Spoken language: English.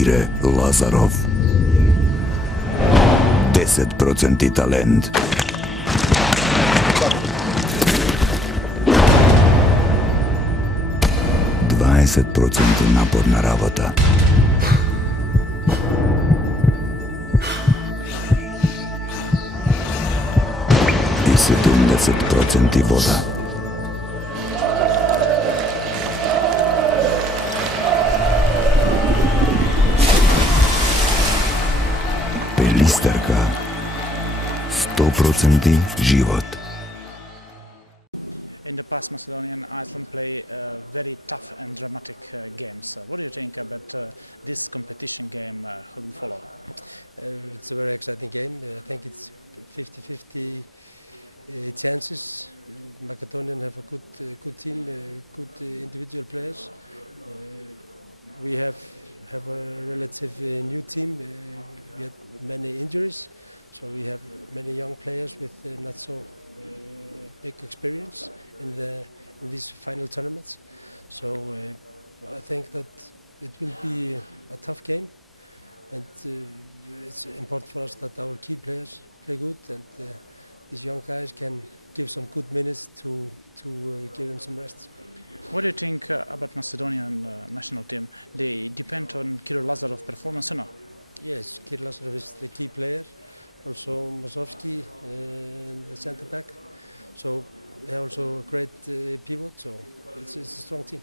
Kire Lazarov. 10% talent. naporna работа. I 70% voda. Pelistarka. 100% život. In the past, Macedonia and Iceland play very tough and dramatic games. What do you think about this competition game who will follow? It's a very exciting game. I think it's 50-50 chances. Macedonian have a good team, good individual players. We have a relative new team. We had many injuries, so we have many young players with not so big experience in these final tournaments. So I think that it will be a tough game, and it's important for us that our key players play good, and these young guys can give some good minutes to give them some rest. What do you think about Macedonian national team? They depend on Kirill Lazarov performance or not? Yes, Kirill Lazarov is the key player. Also Mosovski, the centre back. So they are also a great pivot. So it's a strong team.